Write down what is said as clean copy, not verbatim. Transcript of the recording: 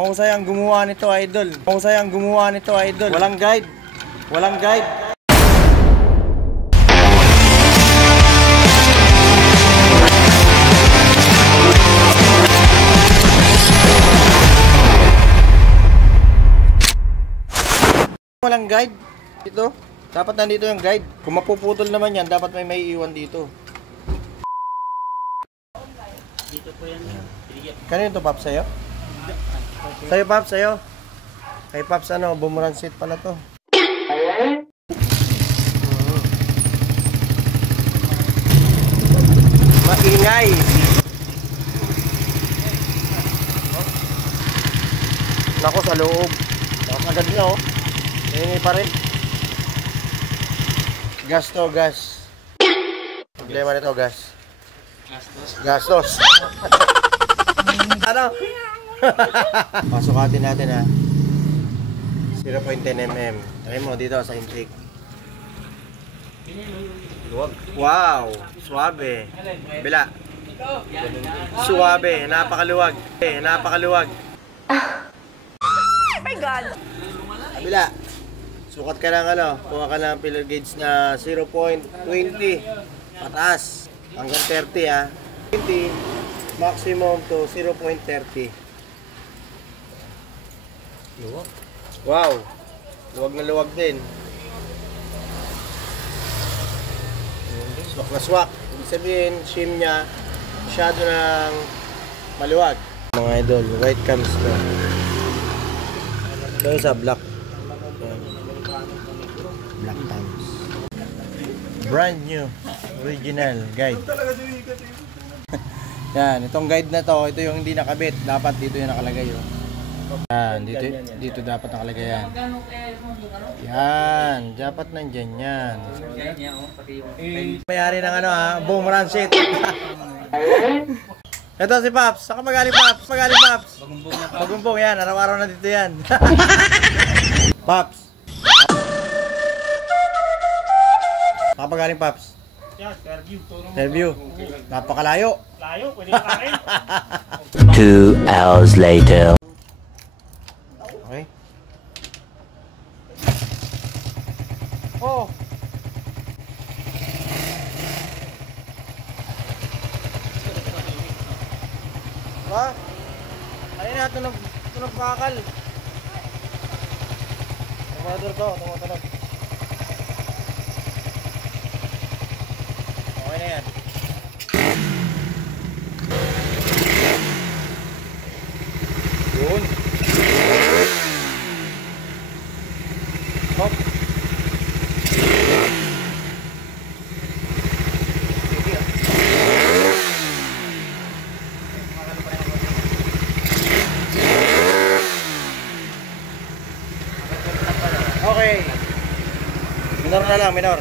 Mahusay ang gumawa nito, idol. Mahusay ang gumawa nito, idol. Walang guide. Walang guide. Walang guide. Dito. Dapat nandito yung guide. Kung mapuputol naman yan, dapat may iwan dito. Dito po yan. Kanino to, Paps? Sa'yo? Sa'yo, Paps? Sa'yo? Kay Paps, ano, boomerang seat pala to. Maingay! Nako, sa loob. Tapos agad na, oh. Maingay pa rin. Gas to, gas. Problema nito, gas. Gastos. Ano? Pasukatin natin, ha. 0.10 mm. Try mo dito sa intake. Wow, suabe. Bila. Suabe, napakaluwag. Napakaluwag. Oh my God. Bila. Sukat ka ng ano, kuha ka ng filler gauge na 0.20 pataas hanggang 30, ha. 20 maximum to 0.30. Luwag. Wow. Luwag na luwag din. Swak na swak. Ibig sabihin, shim niya masyado ng maluwag. Mga idol, white cams to. Ito yung sa black. Black cams. Brand new. Original guide. Yan, itong guide na to, ito yung hindi nakabit. Dapat dito yung nakalagay. Oh. Yan, dito dapat nakalagay yan. Yan, dapat nandyan yan. Mayari ng ano ha, boomerang seat. Ito si Paps, saka magaling Paps, magaling Paps. Bagumbong yan, araw-araw na dito yan. Paps. Saka magaling Paps. Fairview. Napakalayo. Layo, pwede ka rin. 2 hours later. Okay. Oh. Ba? Ayun na, tunog bakal. Tumador to, tumutunog. Okay na yan. Yun. Hop. Okay. Minor na lang, minor.